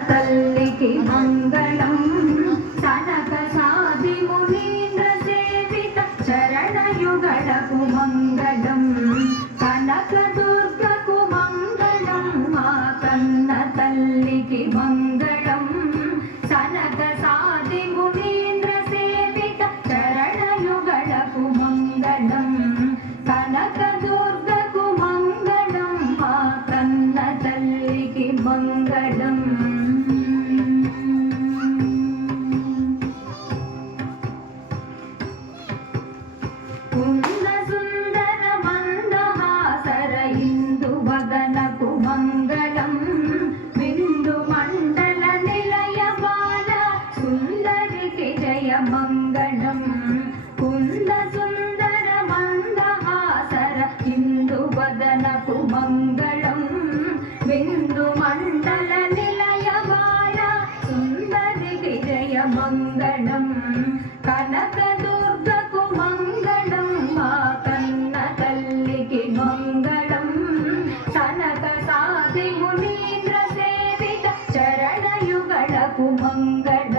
తల్లికి మంగళం సనక సాది మునీంద్ర సేవిత చరణయుగళకు మంగళం కనక దుర్గకు మంగళం మా కన్న తల్లికి మంగళం సనక సాది మునీంద్ర సేవిత చరణయుగళకు మంగళం కనక దుర్గకు మంగళం మా కన్న తల్లికి మంగళం. కుంద సుందర మందహాసర ఇందు వదనకు మంగళం బిందు మండల నిలయ బాల సుందరికి జయ మంగళం. కుంద సుందర మందహాసర ఇందు వదనకు మంగళం బిందు మండల నిలయ బాల సుందరికి జయ మంగళం. కనక దుర్గకు మంగళం మా కన్న తల్లికి మంగళం సనక సాది మునీంద్ర సేవిత చరణయుగళకు మంగళం.